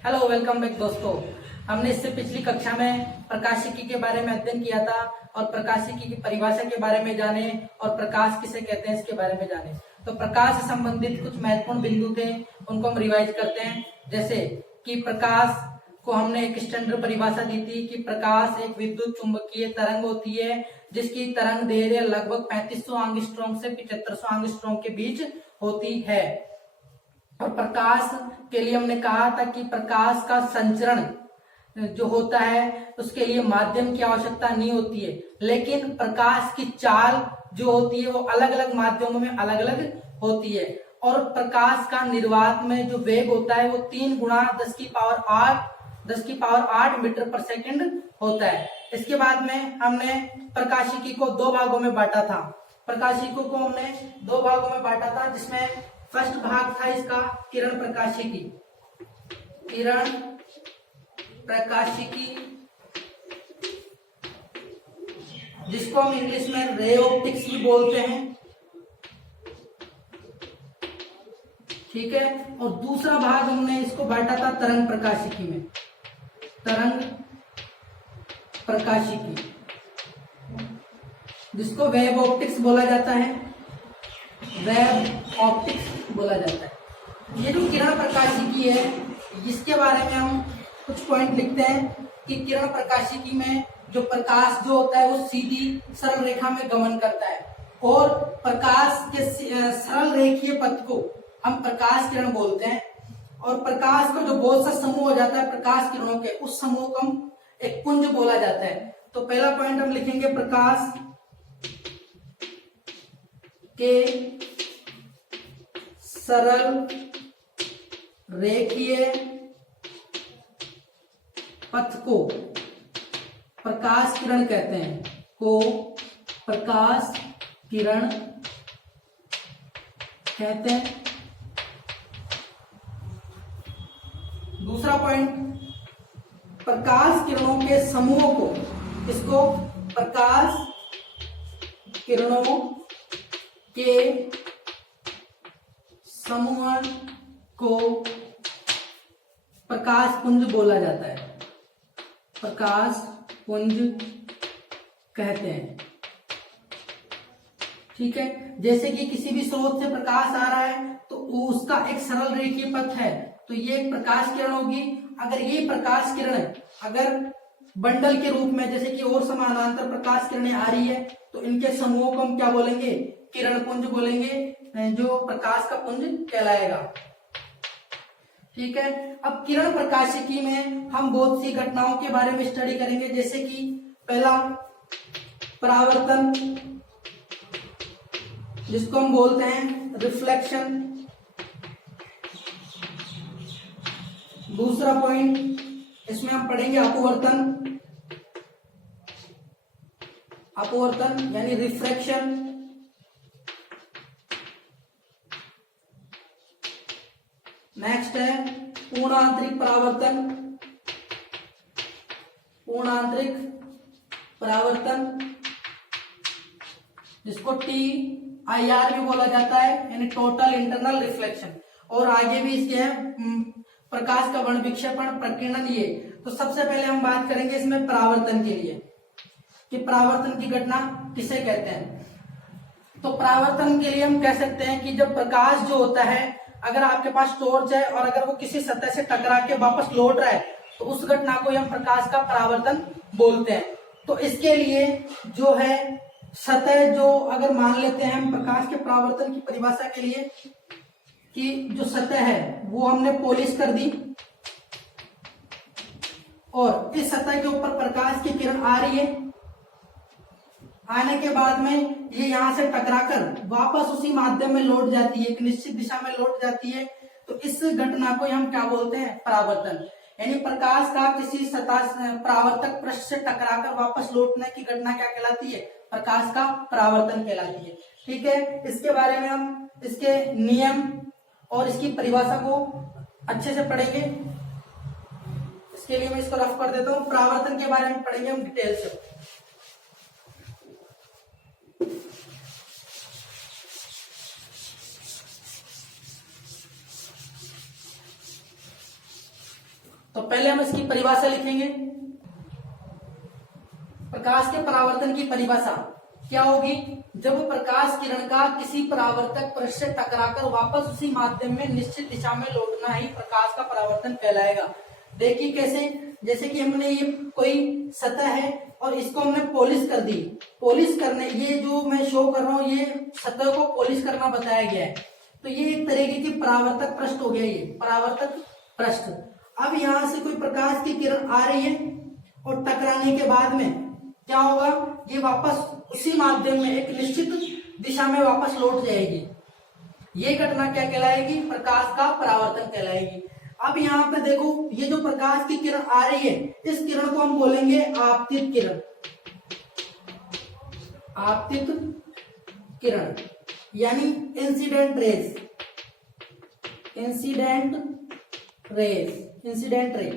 Hello, welcome back दोस्तों। हमने इससे पिछली कक्षा में प्रकाशिकी के बारे में अध्ययन किया था और प्रकाशिकी की परिभाषा के बारे में जाने और प्रकाश किसे कहते हैं इसके बारे में जाने। तो प्रकाश से संबंधित कुछ महत्वपूर्ण बिंदु थे, उनको हम रिवाइज करते हैं। जैसे कि प्रकाश को हमने एक स्टैंडर्ड परिभाषा दी थी कि प्रकाश एक विद्युत चुंबकीय तरंग होती है जिसकी तरंग दैर्घ्य लगभग 3500 एंगस्ट्रॉम से 7500 एंगस्ट्रॉम के बीच होती है। और प्रकाश के लिए हमने कहा था कि प्रकाश का संचरण जो होता है उसके लिए माध्यम की आवश्यकता नहीं होती है, लेकिन प्रकाश की चाल जो होती है वो अलग अलग माध्यमों में अलग अलग होती है। और प्रकाश का निर्वात में जो वेग होता है वो 3 गुणा 10 की पावर 8 मीटर पर सेकंड होता है। इसके बाद में हमने प्रकाशिकी को 2 भागों में बांटा था। प्रकाशिकी को हमने 2 भागों में बांटा था, जिसमें फर्स्ट भाग था इसका किरण प्रकाशिकी। किरण प्रकाशिकी जिसको हम इंग्लिश में रे ऑप्टिक्स भी बोलते हैं, ठीक है। और दूसरा भाग हमने इसको बांटा था तरंग प्रकाशिकी में। तरंग प्रकाशिकी जिसको वेब ऑप्टिक्स बोला जाता है, वेब ऑप्टिक्स बोला जाता है। ये जो किरण प्रकाशिकी है इसके बारे में हम कुछ पॉइंट लिखते हैं कि किरण प्रकाशिकी में जो प्रकाश जो होता है वो सीधी सरल रेखा में गमन करता है और प्रकाश के सरल रेखीय पथ को हम प्रकाश किरण बोलते हैं। और प्रकाश का जो बहुत सा समूह हो जाता है प्रकाश किरणों के, उस समूह को हम एक पुंज बोला जाता है। तो पहला पॉइंट हम लिखेंगे प्रकाश के सरल रेखीय पथ को प्रकाश किरण कहते हैं, को प्रकाश किरण कहते हैं। दूसरा पॉइंट, प्रकाश किरणों के समूह को, इसको प्रकाश किरणों के समूह को प्रकाश पुंज बोला जाता है, प्रकाश पुंज कहते हैं, ठीक है। जैसे कि किसी भी स्रोत से प्रकाश आ रहा है तो उसका एक सरल रेखीय पथ है, तो ये एक प्रकाश किरण होगी। अगर ये प्रकाश किरण अगर बंडल के रूप में जैसे कि और समानांतर प्रकाश किरणें आ रही है तो इनके समूहों को हम क्या बोलेंगे, किरण पुंज बोलेंगे, जो प्रकाश का पुंज कहलाएगा, ठीक है। अब किरण प्रकाशिकी में हम बहुत सी घटनाओं के बारे में स्टडी करेंगे, जैसे कि पहला परावर्तन जिसको हम बोलते हैं रिफ्लेक्शन। दूसरा पॉइंट इसमें हम पढ़ेंगे अपवर्तन, अपवर्तन यानी रिफ्रैक्शन। नेक्स्ट है पूर्णांतरिक परावर्तन, पूर्णांतरिक परावर्तन जिसको TIR भी बोला जाता है, यानी टोटल इंटरनल रिफ्लेक्शन। और आगे भी इसके प्रकाश का वर्ण विक्षेपण, प्रकीर्णन। ये तो सबसे पहले हम बात करेंगे इसमें परावर्तन के लिए कि परावर्तन की घटना किसे कहते हैं। तो परावर्तन के लिए हम कह सकते हैं कि जब प्रकाश जो होता है, अगर आपके पास टॉर्च है और अगर वो किसी सतह से टकरा के वापस लौट रहा है तो उस घटना को हम प्रकाश का परावर्तन बोलते हैं। तो इसके लिए जो है सतह, जो अगर मान लेते हैं हम प्रकाश के परावर्तन की परिभाषा के लिए कि जो सतह है वो हमने पॉलिश कर दी और इस सतह के ऊपर प्रकाश की किरण आ रही है, आने के बाद में ये यहां से टकराकर वापस उसी माध्यम में लौट जाती है, एक निश्चित दिशा में लौट जाती है, तो इस घटना को हम क्या बोलते हैं, परावर्तन। यानी प्रकाश का किसी सतह परावर्तक पृष्ठ से टकराकर वापस लौटने की घटना क्या कहलाती है, प्रकाश का परावर्तन कहलाती है, ठीक है। इसके बारे में हम इसके नियम और इसकी परिभाषा को अच्छे से पढ़ेंगे। इसके लिए मैं इसको रफ कर देता हूं। परावर्तन के बारे में पढ़ेंगे हम डिटेल से। तो पहले हम इसकी परिभाषा लिखेंगे। प्रकाश के परावर्तन की परिभाषा क्या होगी? जब प्रकाश किरण का किसी परावर्तक पृष्ठ से टकराकर वापस उसी माध्यम में निश्चित दिशा में लौटना ही प्रकाश का परावर्तन कहलाएगा। देखिए कैसे, जैसे कि हमने ये कोई सतह है और इसको हमने पॉलिश कर दी। पॉलिश करने, ये जो मैं शो कर रहा हूँ, ये सतह को पॉलिश करना बताया गया है। तो ये एक तरीके की परावर्तक पृष्ठ हो गया, ये परावर्तक पृष्ठ। अब यहां से कोई प्रकाश की किरण आ रही है और टकराने के बाद में क्या होगा? ये वापस उसी माध्यम में एक निश्चित दिशा में वापस लौट जाएगी। ये घटना क्या कहलाएगी? प्रकाश का परावर्तन कहलाएगी। अब यहाँ पे देखो, ये जो प्रकाश की किरण आ रही है, इस किरण को हम बोलेंगे आपतित किरण। आपतित किरण यानी incident raise, incident raise, incident ray.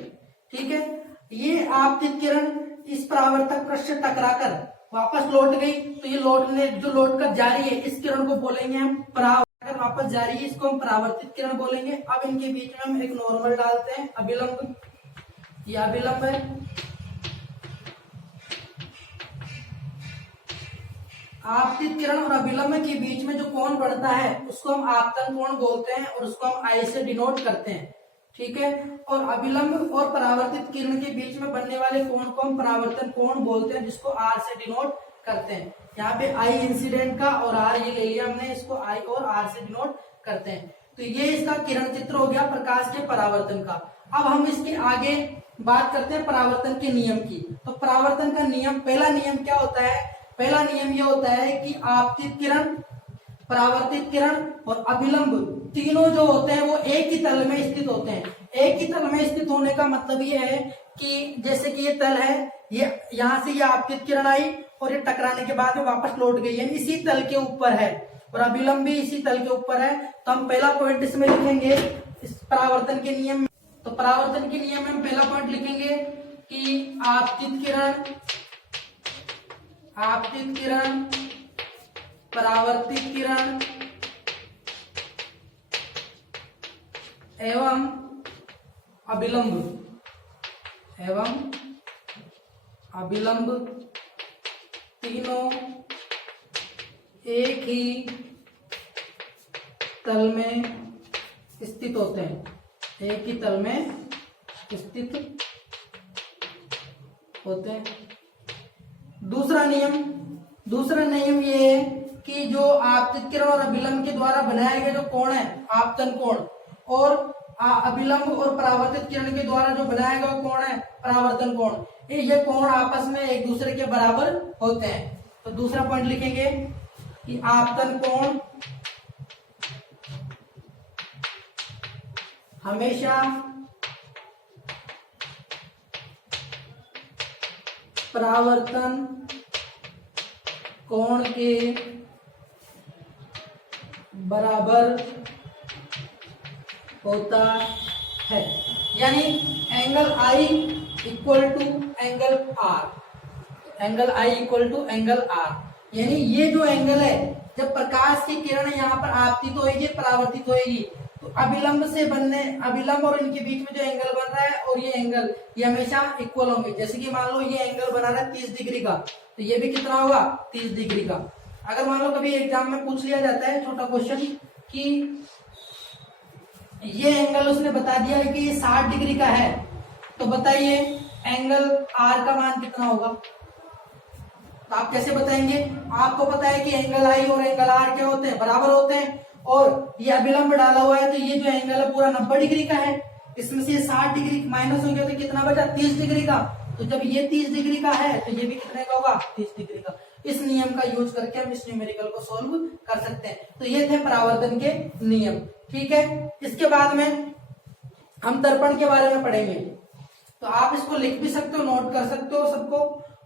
ठीक है, ये आपतित किरण इस परावर्तक पृष्ठ से टकराकर वापस लौट गई, तो ये लौट कर जा रही है, इस किरण को बोलेंगे हम परावर्तक। वापस जा रही है, इसको हम परावर्तित किरण बोलेंगे। अब इनके बीच में हम एक नॉर्मल डालते हैं, अभिलंब। ये अभिलंब है। आपतित किरण और अभिलंब के बीच में जो कोण बढ़ता है उसको हम आपतन कोण बोलते हैं और उसको हम आई से डिनोट करते हैं। ठीक है, और अभिलंब और परावर्तित किरण के बीच में बनने वाले कोण को हम परावर्तन कोण बोलते हैं, जिसको आर से डिनोट करते हैं। यहाँ पे आई इंसिडेंट का और आर ये ले लिया हमने, इसको आई और आर से डिनोट करते हैं। तो ये इसका किरण चित्र हो गया प्रकाश के परावर्तन का। अब हम इसके आगे बात करते हैं परावर्तन के नियम की। तो परावर्तन का नियम, पहला नियम क्या होता है? पहला नियम ये होता है कि आपतित किरण, परावर्तित किरण और अभिलंब तीनों जो होते हैं वो एक ही तल में स्थित होते हैं। एक ही तल में स्थित होने का मतलब ये है कि जैसे कि ये तल है, ये यहाँ से ये आपतित किरण आई और ये टकराने के बाद में वापस लौट गई, यानी इसी तल के ऊपर है, और अभिलंब भी इसी तल के ऊपर है। तो हम पहला पॉइंट इसमें लिखेंगे इस परावर्तन के नियम में। तो परावर्तन के नियम में हम पहला पॉइंट लिखेंगे कि आपतित किरण, परावर्तित किरण एवं अभिलंब तीनों एक ही तल में स्थित होते हैं, एक ही तल में स्थित होते हैं। दूसरा नियम ये है कि जो आपतित किरण और अभिलंब के द्वारा बनाया गया जो कोण है आपतन कोण, और अभिलंब और परावर्तित किरण के द्वारा जो बनाया गया कोण है परावर्तन कोण, ये कोण आपस में एक दूसरे के बराबर होते हैं। तो दूसरा पॉइंट लिखेंगे कि आपतन कोण हमेशा परावर्तन कोण के बराबर होता है, यानी angle i equal to angle r, angle i equal to angle r. यानी ये जो एंगल है, जब प्रकाश की किरण यहाँ पर आपतित होगी, परावर्तित होगी, तो अभिलंब और इनके बीच में जो एंगल बन रहा है और ये एंगल, ये हमेशा इक्वल होंगे। जैसे कि मान लो ये एंगल बना रहा है 30 डिग्री का, तो ये भी कितना होगा? 30 डिग्री का। अगर मान लो कभी एग्जाम में पूछ लिया जाता है छोटा क्वेश्चन कि ये एंगल उसने बता दिया है कि ये 60 डिग्री का है, तो बताइए एंगल आर का मान कितना होगा? तो आप कैसे बताएंगे? आपको पता है कि एंगल आई और एंगल आर क्या होते हैं? बराबर होते हैं। और ये अभिलंब डाला हुआ है, तो ये जो एंगल है पूरा 90 डिग्री का है, इसमें से 60 डिग्री माइनस हो गया तो कितना बचा? 30 डिग्री का। तो जब ये 30 डिग्री का है तो ये भी कितने का होगा? 30 डिग्री का। इस नियम का यूज करके हम इस न्यूमेरिकल को सॉल्व कर सकते हैं। तो ये थे परावर्तन के नियम। ठीक है, इसके बाद में हम दर्पण के बारे में पढ़ेंगे। तो आप इसको लिख भी सकते हो, नोट कर सकते हो सबको,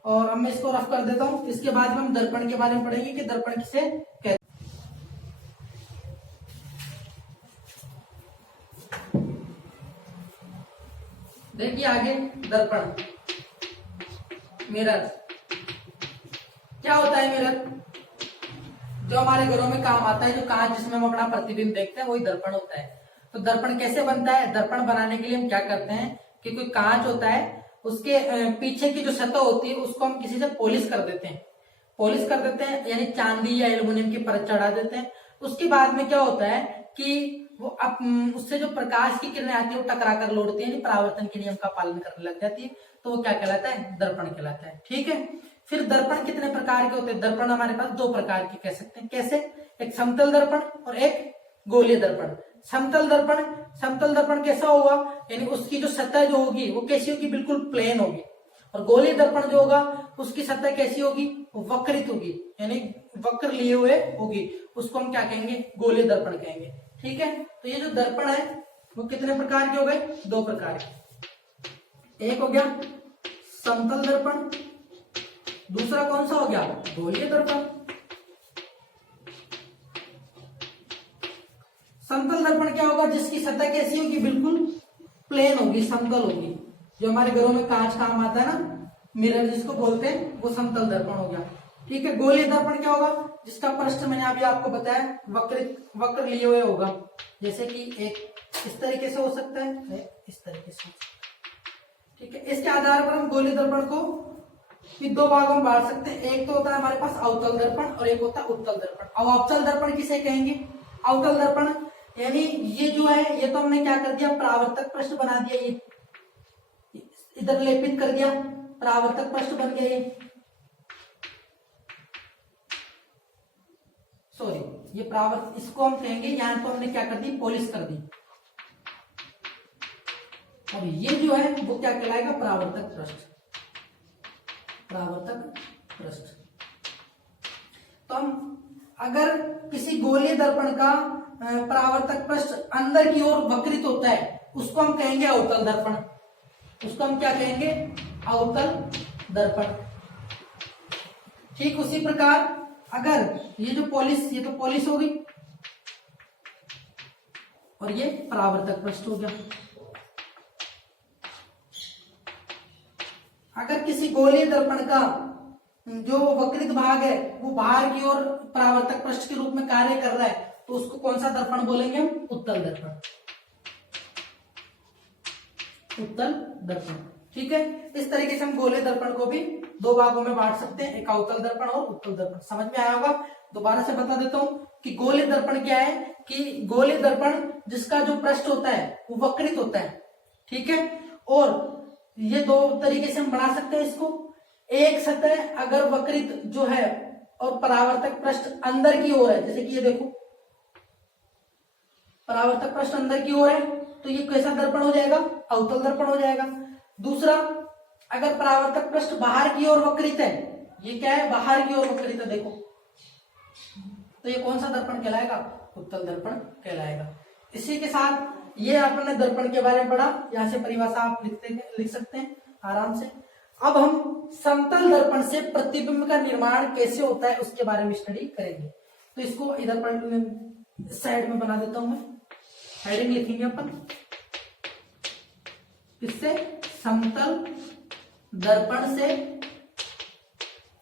और मैं इसको रफ कर देता हूं। इसके बाद में हम दर्पण के बारे में पढ़ेंगे कि दर्पण किसे कहते हैं। देखिए आगे दर्पण, मिरर। क्या होता है मिरर? जो हमारे घरों में काम आता है, जो कांच जिसमें हम अपना प्रतिबिंब देखते हैं, वही दर्पण होता है। तो दर्पण कैसे बनता है? दर्पण बनाने के लिए हम क्या करते हैं कि कोई कांच होता है, उसके पीछे की जो सतह होती है उसको हम किसी से पॉलिश कर देते हैं, पॉलिश कर देते हैं यानी चांदी या एल्युमिनियम की परत चढ़ा देते हैं। उसके बाद में क्या होता है कि वो उससे जो प्रकाश की किरणें आती है वो टकरा कर लौटती है, यानी परावर्तन के नियम का पालन करने लग जाती है, तो वो क्या कहलाता है, दर्पण कहलाता है। ठीक है, फिर दर्पण कितने प्रकार के होते हैं? दर्पण हमारे पास दो प्रकार के कह सकते हैं। कैसे? एक समतल दर्पण और एक गोलीय दर्पण। समतल दर्पण, समतल दर्पण कैसा होगा, यानी उसकी जो सतह जो होगी वो कैसी होगी, बिल्कुल प्लेन होगी। और गोलीय दर्पण जो होगा उसकी सतह कैसी होगी, वक्रित होगी, यानी वक्र लिए हुए होगी, उसको हम क्या कहेंगे, गोलीय दर्पण कहेंगे। ठीक है, तो ये जो दर्पण है वो कितने प्रकार के हो गए, दो प्रकार के। एक हो गया समतल दर्पण, दूसरा कौन सा हो गया, गोलीय दर्पण। समतल दर्पण क्या होगा, जिसकी सतह कैसी होगी, बिल्कुल प्लेन होगी, समतल होगी। जो हमारे घरों में कांच काम आता है ना, मिरर जिसको बोलते हैं, वो समतल दर्पण हो गया। ठीक है, गोलीय दर्पण क्या होगा, जिसका पृष्ठ मैंने अभी आपको बताया वक्र लिए हुए होगा, जैसे कि एक इस तरीके से हो सकता है, इस तरीके से। ठीक है, इसके आधार पर हम गोलीय दर्पण को दो भागों में बांट सकते हैं। एक तो होता है हमारे पास अवतल दर्पण और एक होता है उत्तल दर्पण। अब अवतल दर्पण किसे कहेंगे, अवतल दर्पण यानी ये जो है, ये तो हमने क्या कर दिया, परावर्तक पृष्ठ बना दिया, ये इधर लेपित कर दिया, परावर्तक पृष्ठ बन गया ये, सॉरी ये परावर्त, इसको हम कहेंगे, यहां तो हमने क्या कर दी, पॉलिश कर दी। और ये जो है वो क्या कहलाएगा, परावर्तक पृष्ठ, परावर्तक पृष्ठ। तो हम अगर किसी गोलीय दर्पण का परावर्तक पृष्ठ अंदर की ओर वक्रित होता है, उसको हम कहेंगे अवतल दर्पण, उसको हम क्या कहेंगे, अवतल दर्पण। ठीक उसी प्रकार अगर ये जो पॉलिश, ये तो पॉलिश हो गई और ये परावर्तक पृष्ठ हो गया। अगर किसी गोलीय दर्पण का जो वक्रित भाग है वो बाहर की ओर परावर्तक पृष्ठ के रूप में कार्य कर रहा है, तो उसको कौन सा दर्पण बोलेंगे हम, उत्तल दर्पण, उत्तल दर्पण। ठीक है, इस तरीके से हम गोलीय दर्पण को भी दो भागों में बांट सकते हैं, एक अवतल दर्पण और उत्तल दर्पण। समझ में आया होगा, दोबारा से बता देता हूं कि गोलीय दर्पण क्या है, कि गोलीय दर्पण जिसका जो पृष्ठ होता है वो वक्रित होता है। ठीक है, और ये दो तरीके से हम बना सकते हैं इसको। एक सतह अगर वक्रित जो है और परावर्तक पृष्ठ अंदर की ओर है, जैसे कि ये देखो परावर्तक पृष्ठ अंदर की ओर है, तो ये कैसा दर्पण हो जाएगा, अवतल दर्पण हो जाएगा। दूसरा, अगर परावर्तक पृष्ठ बाहर की ओर वक्रित है, ये क्या है, बाहर की ओर वक्रित है, देखो, तो ये कौन सा दर्पण कहलाएगा, उत्तल दर्पण कहलाएगा। इसी के साथ ये आपने दर्पण के बारे में पढ़ा, यहां से परिभाषा आप लिख सकते हैं आराम से। अब हम समतल दर्पण से प्रतिबिंब का निर्माण कैसे होता है उसके बारे में स्टडी करेंगे। तो इसको इधर पर साइड में बना देता हूं मैं, हेडिंग लिखेंगे अपन, इससे समतल दर्पण से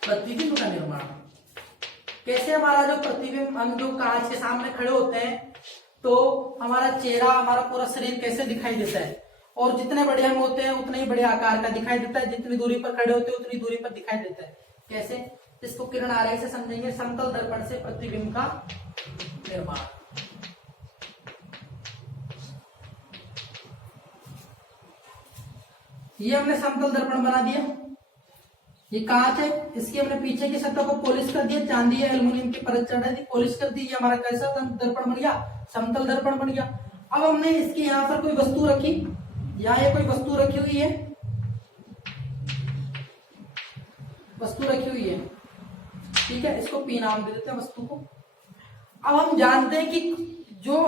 प्रतिबिंब का निर्माण। कैसे हमारा जो प्रतिबिंब, हम जो कांच के सामने खड़े होते हैं तो हमारा चेहरा, हमारा पूरा शरीर कैसे दिखाई देता है, और जितने बड़े हम होते हैं उतने ही बड़े आकार का दिखाई देता है, जितनी दूरी पर खड़े होते हैं उतनी दूरी पर दिखाई देता है। कैसे, इसको किरण आरेख से समझेंगे, समतल दर्पण से प्रतिबिंब का निर्माण। ये हमने समतल दर्पण बना दिया, ये कांच है, इसकी हमने पीछे की सतह को पॉलिश कर दिया, चांदी या एल्युमिनियम की परत चढ़ा दी, पॉलिश कर दी, ये हमारा कैसा दर्पण बन गया, समतल दर्पण बन गया। अब हमने इसके यहाँ पर कोई वस्तु रखी, यहाँ ये कोई वस्तु रखी हुई है, वस्तु रखी हुई है, ठीक है, इसको पी नाम दे देते हैं वस्तु को। अब हम जानते हैं कि जो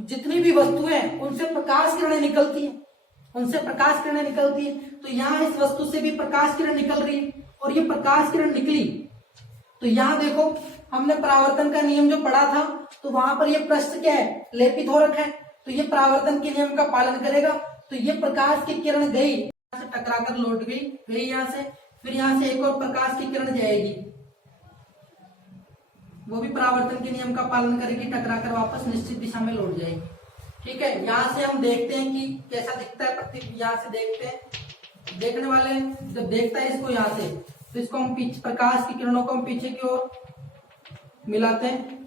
जितनी भी वस्तुएं हैं उनसे प्रकाश किरणें निकलती हैं, उनसे प्रकाश किरणें निकलती है, तो यहाँ इस वस्तु से भी प्रकाश किरण निकल रही है, और ये प्रकाश किरण निकली तो यहाँ देखो हमने परावर्तन का नियम जो पढ़ा था, तो वहां पर ये पृष्ठ क्या है, लेपित हो रखा है, तो ये परावर्तन के नियम का पालन करेगा। तो ये प्रकाश की किरण गई, यहाँ से टकरा कर लौट गई यहाँ से, फिर यहाँ से एक और प्रकाश की किरण जाएगी, वो भी परावर्तन के नियम का पालन करेगी, टकरा कर वापस निश्चित दिशा में लौट जाएगी। ठीक है, यहाँ से हम देखते हैं कि कैसा दिखता है प्रतिबिंब। यहाँ से देखते हैं, देखने वाले जब देखता है इसको यहाँ से, तो इसको हम पीछे, प्रकाश की किरणों को हम पीछे की ओर मिलाते हैं।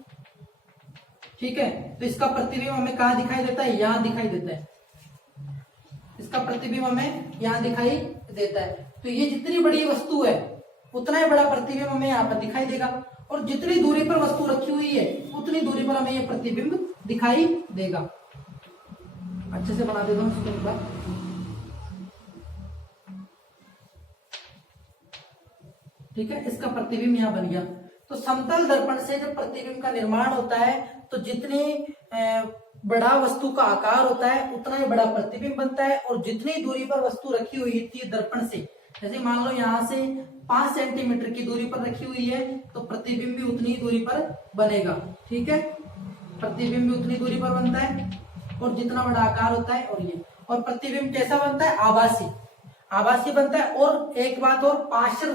ठीक है, तो इसका प्रतिबिंब हमें कहाँ दिखाई देता है? यहाँ दिखाई देता है। इसका प्रतिबिंब हमें यहाँ दिखाई देता है। तो ये जितनी बड़ी वस्तु है उतना ही बड़ा प्रतिबिंब हमें यहाँ पर दिखाई देगा, और जितनी दूरी पर वस्तु रखी हुई है उतनी दूरी पर हमें ये प्रतिबिंब दिखाई देगा। अच्छे से बना देता हूँ इसको एक बार। ठीक है, इसका प्रतिबिंब यहाँ बन गया। तो समतल दर्पण से जब प्रतिबिंब का निर्माण होता है तो जितनी बड़ा वस्तु का आकार होता है उतना ही बड़ा प्रतिबिंब बनता है, और जितनी दूरी पर वस्तु रखी हुई थी दर्पण से, जैसे मान लो यहाँ से 5 सेंटीमीटर की दूरी पर रखी हुई है, तो प्रतिबिंब भी उतनी ही दूरी पर बनेगा। ठीक है, प्रतिबिंब भी उतनी दूरी पर बनता है, और जितना बड़ा आकार होता है। और प्रतिबिंब कैसा बनता है? आभासी, आभासी बनता है। और एक बात और, पार्श्व